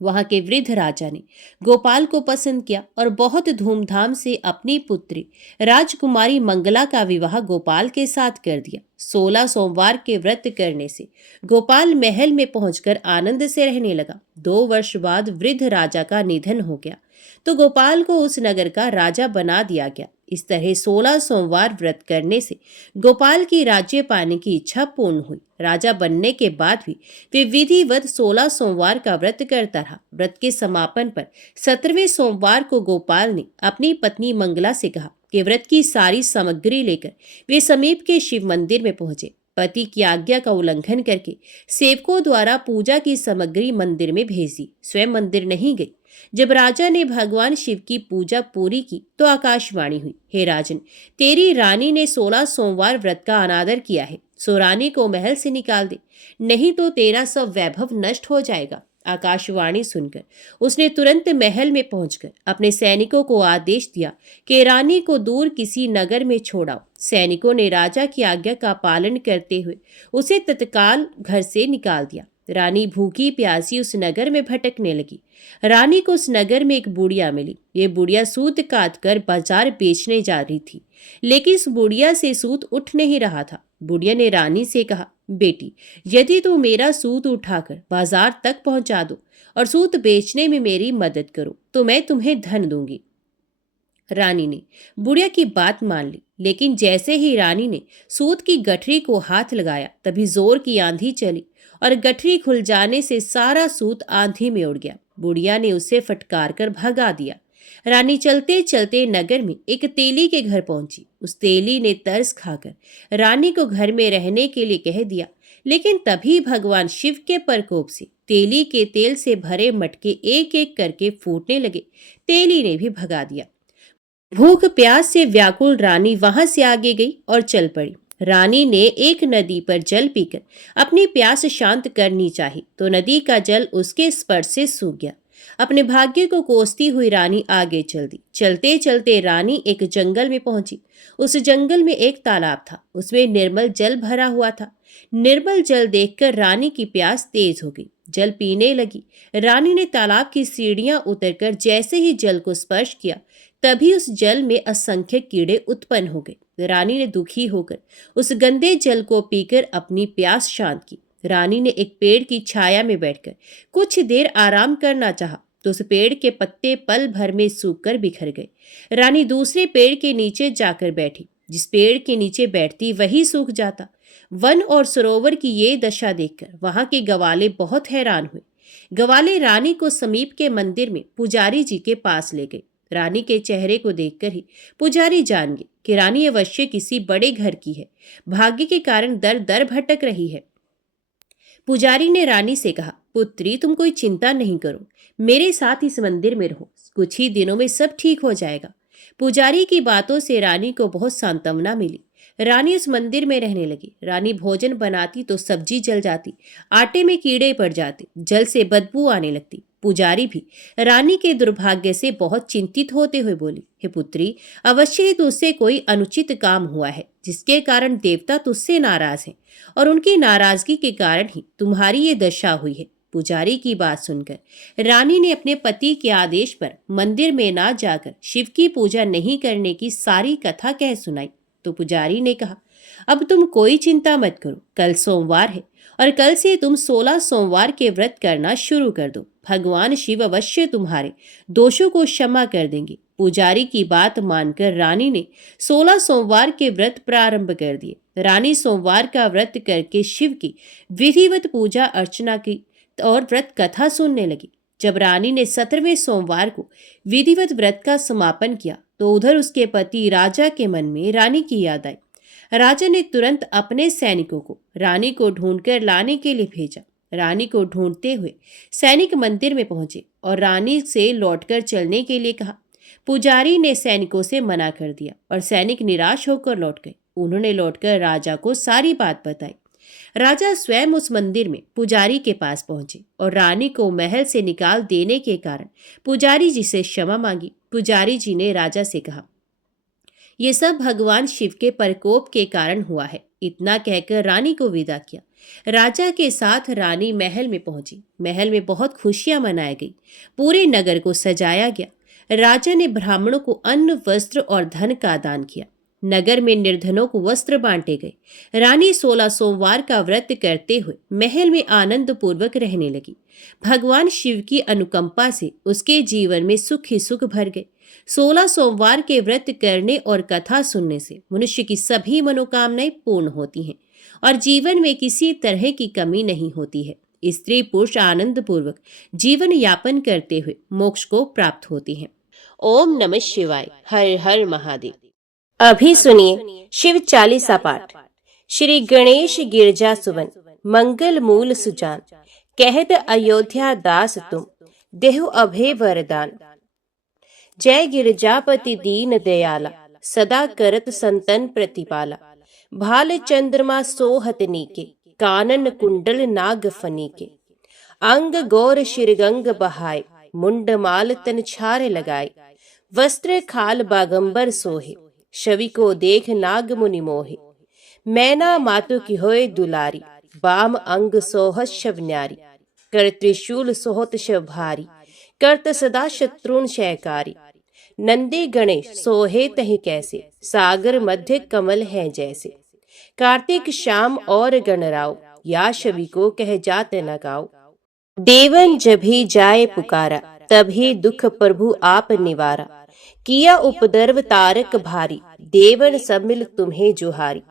वहां के वृद्ध राजा ने गोपाल को पसंद किया और बहुत धूमधाम से अपनी पुत्री राजकुमारी मंगला का विवाह गोपाल के साथ कर दिया। 16 सोमवार के व्रत करने से गोपाल महल में पहुंचकर आनंद से रहने लगा। 2 वर्ष बाद वृद्ध राजा का निधन हो गया तो गोपाल को उस नगर का राजा बना दिया गया। इस तरह 16 सोमवार व्रत करने से गोपाल की राज्य पाने की इच्छा पूर्ण हुई। राजा बनने के बाद भी वे विधिवत 16 सोमवार का व्रत करता रहा। व्रत के समापन पर 17वें सोमवार को गोपाल ने अपनी पत्नी मंगला से कहा कि व्रत की सारी सामग्री लेकर वे समीप के शिव मंदिर में पहुंचे। पति की आज्ञा का उल्लंघन करके सेवकों द्वारा पूजा की सामग्री मंदिर में भेज दी, स्वयं मंदिर नहीं गई। जब राजा ने भगवान शिव की पूजा पूरी की तो आकाशवाणी हुई, हे राजन, तेरी रानी ने 16 सोमवार व्रत का अनादर किया है, सो रानी को महल से निकाल दे, नहीं तो तेरा सब वैभव नष्ट हो जाएगा। आकाशवाणी सुनकर उसने तुरंत महल में पहुंचकर अपने सैनिकों को आदेश दिया कि रानी को दूर किसी नगर में छोड़ाओ। सैनिकों ने राजा की आज्ञा का पालन करते हुए उसे तत्काल घर से निकाल दिया। रानी भूखी प्यासी उस नगर में भटकने लगी। रानी को उस नगर में एक बुढ़िया मिली। ये बुढ़िया सूत काट कर बाजार बेचने जा रही थी, लेकिन इस बुढ़िया से सूत उठ नहीं रहा था। बुढ़िया ने रानी से कहा, बेटी, यदि तू मेरा सूत उठाकर बाजार तक पहुंचा दो और सूत बेचने में मेरी मदद करो तो मैं तुम्हें धन दूंगी। रानी ने बुढ़िया की बात मान ली, लेकिन जैसे ही रानी ने सूत की गठरी को हाथ लगाया तभी जोर की आंधी चली और गठरी खुल जाने से सारा सूत आंधी में उड़ गया। बुढ़िया ने उसे फटकार कर भगा दिया। रानी चलते चलते नगर में एक तेली के घर पहुंची। उस तेली ने तरस खाकर रानी को घर में रहने के लिए कह दिया, लेकिन तभी भगवान शिव के प्रकोप से तेली के तेल से भरे मटके एक एक करके फूटने लगे। तेली ने भी भगा दिया। भूख प्यास से व्याकुल रानी वहां से आगे गई और चल पड़ी। रानी ने एक नदी पर जल पीकर अपनी प्यास शांत करनी चाही तो नदी का जल उसके स्पर्श से सूख गया। अपने भाग्य को कोसती हुई रानी आगे चल दी। चलते चलते रानी एक जंगल में पहुंची। उस जंगल में एक तालाब था, उसमें निर्मल जल भरा हुआ था। निर्मल जल देखकर रानी की प्यास तेज हो गई, जल पीने लगी। रानी ने तालाब की सीढ़ियां उतरकर जैसे ही जल को स्पर्श किया तभी उस जल में असंख्य कीड़े उत्पन्न हो गए। रानी ने दुखी होकर उस गंदे जल को पीकर अपनी प्यास शांत की। रानी ने एक पेड़ की छाया में बैठकर कुछ देर आराम करना चाहा तो उस पेड़ के पत्ते पल भर में सूखकर बिखर गए। रानी दूसरे पेड़ के नीचे जाकर बैठी। जिस पेड़ के नीचे बैठती वही सूख जाता। वन और सरोवर की ये दशा देखकर वहां के गवाले बहुत हैरान हुए। गवाले रानी को समीप के मंदिर में पुजारी जी के पास ले गए। रानी के चेहरे को देखकर ही पुजारी जान गए कि रानी अवश्य किसी बड़े घर की है, भाग्य के कारण दर दर भटक रही है। पुजारी ने रानी से कहा, पुत्री, तुम कोई चिंता नहीं करो, मेरे साथ इस मंदिर में रहो, कुछ ही दिनों में सब ठीक हो जाएगा। पुजारी की बातों से रानी को बहुत सांत्वना मिली। रानी उस मंदिर में रहने लगी। रानी भोजन बनाती तो सब्जी जल जाती, आटे में कीड़े पड़ जाते, जल से बदबू आने लगती। पुजारी भी रानी के दुर्भाग्य से बहुत चिंतित होते हुए बोली, हे पुत्री, अवश्य ही तुझसे कोई अनुचित काम हुआ है जिसके कारण देवता तुझसे नाराज हैं और उनकी नाराजगी के कारण ही तुम्हारी ये दशा हुई है। पुजारी की बात सुनकर रानी ने अपने पति के आदेश पर मंदिर में ना जाकर शिव की पूजा नहीं करने की सारी कथा कह सुनाई। तो पुजारी ने कहा, अब तुम कोई चिंता मत करो, कल सोमवार है और कल से तुम 16 सोमवार के व्रत करना शुरू कर दो। भगवान शिव अवश्य तुम्हारे दोषों को क्षमा कर देंगे। पुजारी की बात मानकर रानी ने 16 सोमवार के व्रत प्रारंभ कर दिए। रानी सोमवार का व्रत करके शिव की विधिवत पूजा अर्चना की और व्रत कथा सुनने लगी। जब रानी ने 17वें सोमवार को विधिवत व्रत का समापन किया तो उधर उसके पति राजा के मन में रानी की याद आई। राजा ने तुरंत अपने सैनिकों को रानी को ढूंढकर लाने के लिए भेजा। रानी को ढूंढते हुए सैनिक मंदिर में पहुंचे और रानी से लौटकर चलने के लिए कहा। पुजारी ने सैनिकों से मना कर दिया और सैनिक निराश होकर लौट गए। उन्होंने लौटकर राजा को सारी बात बताई। राजा स्वयं उस मंदिर में पुजारी के पास पहुंचे और रानी को महल से निकाल देने के कारण पुजारी जी से क्षमा मांगी। पुजारी जी ने राजा से कहा, ये सब भगवान शिव के प्रकोप के कारण हुआ है, इतना कहकर रानी को विदा किया। राजा के साथ रानी महल में पहुंची। महल में बहुत खुशियां मनाई गई। पूरे नगर को सजाया गया। राजा ने ब्राह्मणों को अन्न, वस्त्र और धन का दान किया। नगर में निर्धनों को वस्त्र बांटे गए। रानी 16 सोमवार का व्रत करते हुए महल में आनंद पूर्वक रहने लगी। भगवान शिव की अनुकंपा से उसके जीवन में सुख ही सुख भर गए। 16 सोमवार के व्रत करने और कथा सुनने से मनुष्य की सभी मनोकामनाएं पूर्ण होती हैं और जीवन में किसी तरह की कमी नहीं होती है। स्त्री पुरुष आनंद पूर्वक जीवन यापन करते हुए मोक्ष को प्राप्त होती हैं। ओम नमः शिवाय। हर हर महादेव। अभी सुनिए शिव चालीसा पाठ। श्री गणेश गिरजा सुवन, मंगल मूल सुजान, कहत अयोध्या दास तुम, देहु अभय वरदान। जय गिरजापति दीन दयाला, सदा करत संतन प्रतिपाला। भाल चंद्रमा सोहत नीके, कानन कुंडल नाग फनीके। अंग गौर शिरगंग बहाय, मुंड माल तन छारे लगाए। वस्त्र खाल बागंबर सोहे, शवि को देख नाग मुनि मोहे। मैना मातु की होए दुलारी, बाम अंग सोहत शव न्यारी। कर त्रिशूल सोहत शव भारी, करत सदा शत्रुन शयकारी। नंदी गणेश सोहे तहि कैसे, सागर मध्य कमल है जैसे। कार्तिक श्याम और गणराव, या शवि को कह जात न गाओ। देवन जभी जाए पुकारा, तभी दुख प्रभु आप निवारा। किया उपद्रव तारक भारी, देवन सब मिल तुम्हें जुहारी।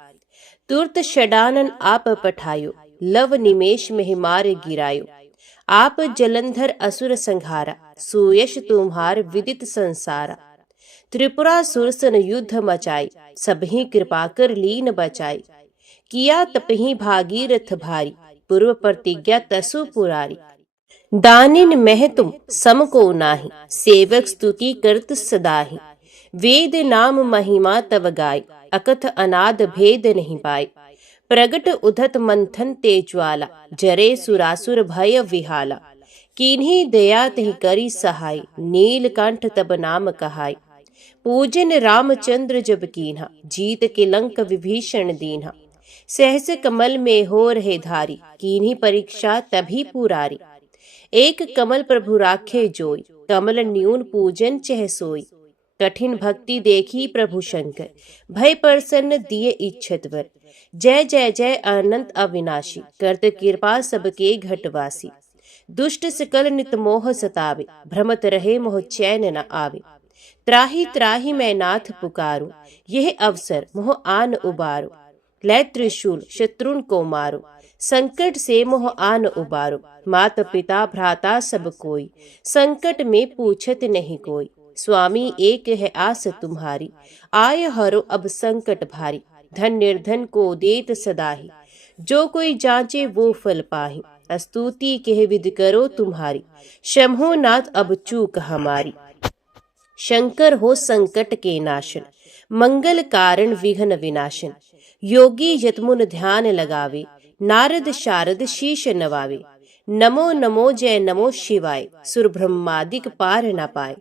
तुरत षडानन आप पठायो, लव निमेष में मार गिरायो। आप जलंधर असुर संहारा, सुयश तुम्हार विदित संसारा। त्रिपुरा सुरसन युद्ध मचाई, सबही कृपा कर लीन बचाई। किया तपही भागीरथ भारी, पूर्व प्रतिज्ञा तसु पुरारी। दानिन मह तुम सम को नाही, सेवक स्तुति करत सदाहि। वेद नाम महिमा तव गाय, अकथ अनाद भेद नहीं पाए। प्रगट उधत मंथन ते ज्वाला, जरे सुरासुर भय विहाला। किन्हीं दया तहि करी सहाय, नीलकंठ तब नाम कहाय। पूजन रामचंद्र जब कीन्हा, जीत के लंक विभीषण दीन्हा। सहस कमल में हो रहे धारी, कीन्हीं परीक्षा तभी पुरारी। एक कमल प्रभु राखे जोई, कमल न्यून पूजन चह सोई। कठिन भक्ति देखी प्रभु शंकर, भय प्रसन्न दिए इच्छत वर। जय जय जय अनंत अविनाशी, करत कृपा सबके घटवासी। दुष्ट सकल नित मोह सतावे, भ्रमत रहे मोह चैन न आवे। त्राहि त्राहि मैं नाथ पुकारो, यह अवसर मोह आन उबारो। लै त्रिशूल शत्रुन को मारो, संकट से मोह आन उबारो। माता पिता भ्राता सब कोई, संकट में पूछत नहीं कोई। स्वामी एक है आस तुम्हारी, आय हरो अब संकट भारी। धन निर्धन को देत सदाही, जो कोई जांचे वो फल पाही। स्तुति कह विधि करो तुम्हारी, शंभो नाथ अब चूक हमारी। शंकर हो संकट के नाशन, मंगल कारण विघ्न विनाशन। योगी यतमुन ध्यान लगावे, नारद शारद शीश नवावे। नमो नमो जय नमो शिवाय, सुर ब्रह्मादिक पार न पाए।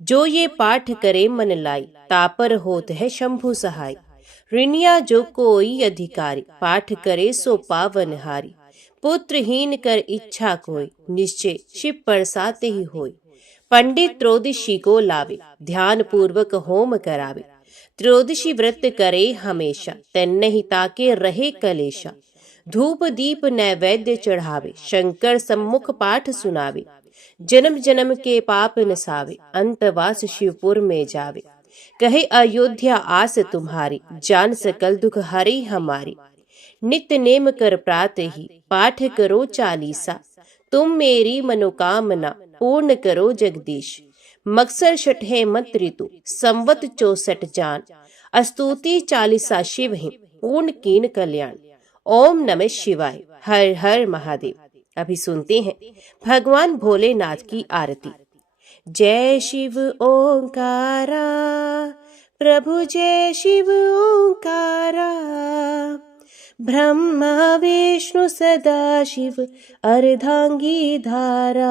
जो ये पाठ करे मन लाई, तापर होत है शंभु सहाय। ऋणिया जो कोई अधिकारी, पाठ करे सो पावन हारी। पुत्रहीन कर इच्छा कोई, निश्चय शिव परसाते ही होय। पंडित त्रयोदशी को लावे, ध्यान पूर्वक होम करावे। त्रयोदशी व्रत करे हमेशा, तन्नहि ताके रहे कलेशा। धूप दीप नैवेद्य चढ़ावे, शंकर सम्मुख पाठ सुनावे। जन्म जन्म के पाप नसावे, अंतवास शिवपुर में जावे। कहे अयोध्या आस तुम्हारी, जान सकल दुख हरी हमारी। नित्य नेम कर प्रात ही, पाठ करो चालीसा। तुम मेरी मनोकामना पूर्ण करो जगदीश। मकसर छठे मत ऋतु, संवत 64 जान। स्तुति चालीसा शिव ही, पूर्ण कीन कल्याण। ओम नमः शिवाय। हर हर महादेव। अभी सुनते हैं भगवान भोलेनाथ की आरती। जय शिव ओंकारा, प्रभु जय शिव ओंकारा। ब्रह्मा विष्णु सदा शिव, अर्धांगी धारा।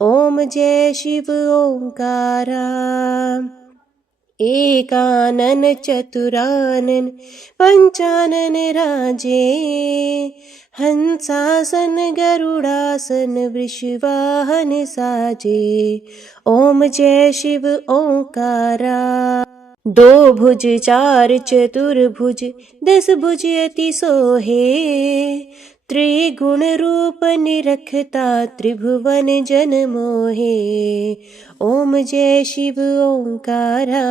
ओम जय शिव ओंकारा। एकानन चतुरानन पंचानन राजे, हंसासन गरुड़ासन वृषवाहन साजे। ओम जय शिव ओंकारा। दो भुज चार चतुर्भुज, 10 भुज अति सोहे, त्रिगुण रूप निरखता त्रिभुवन जन मोहे। ओम जय शिव ओंकारा।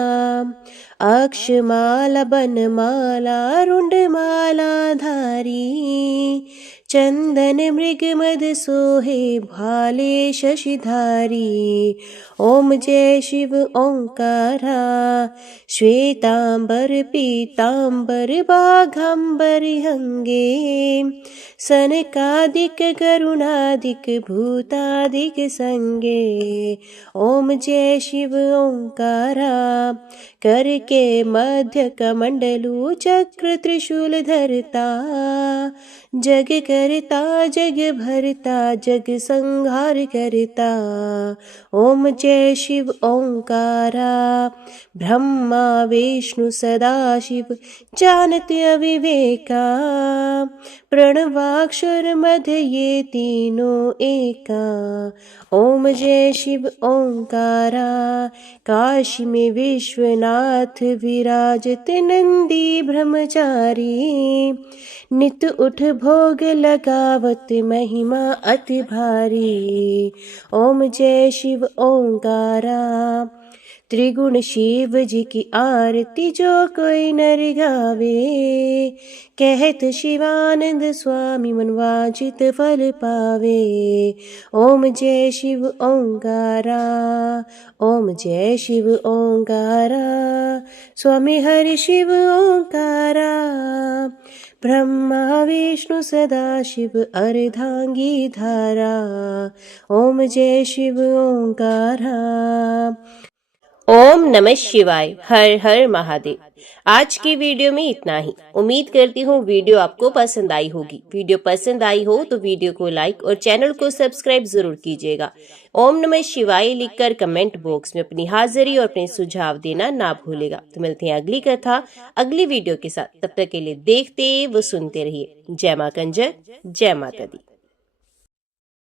अक्षमाला बनमाला रुंडमाला धारी, चंदन मृग मद सोहे भाले शशिधारी। ओम जय शिव ओंकारा। श्वेतांबर पीतांबर बाघांबर अंगे, सनकादिक गरुणादिक भूतादिक संगे। ओम जय शिव ओंकारा। करके मध्य कमंडलू चक्र त्रिशूल धरता, जग करता जग भरता जग संहार करता। ओम जय शिव ओंकारा। ब्रह्मा विष्णु सदाशिव जानत अविवेका, प्रणवाक्षर मध्य ये तीनों एका। ओम जय शिव ओंकारा। काशी में विश्वनाथ विराजत नंदी ब्रह्मचारी, नित उठ भोग लगावत महिमा अति भारी। ओम जय शिव ओंकारा। त्रिगुण शिव जी की आरती जो कोई नर गावे, कहत शिवानंद स्वामी मनवांचित फल पावे। ओम जय शिव ओंकारा। ओम जय शिव ओंकारा। स्वामी हरि शिव ओंकारा। ब्रह्मा विष्णु सदाशिव अर्धांगी धारा। ओम जय शिव ओंकारा। ओम नमः शिवाय। हर हर महादेव। आज की वीडियो में इतना ही। उम्मीद करती हूँ वीडियो आपको पसंद आई होगी। वीडियो पसंद आई हो तो वीडियो को लाइक और चैनल को सब्सक्राइब जरूर कीजिएगा। ओम नमः शिवाय लिखकर कमेंट बॉक्स में अपनी हाजिरी और अपने सुझाव देना ना भूलेगा। तो मिलते हैं अगली कथा अगली वीडियो के साथ। तब तक के लिए देखते व सुनते रहिए। जय मां कंजर, जय माता दी।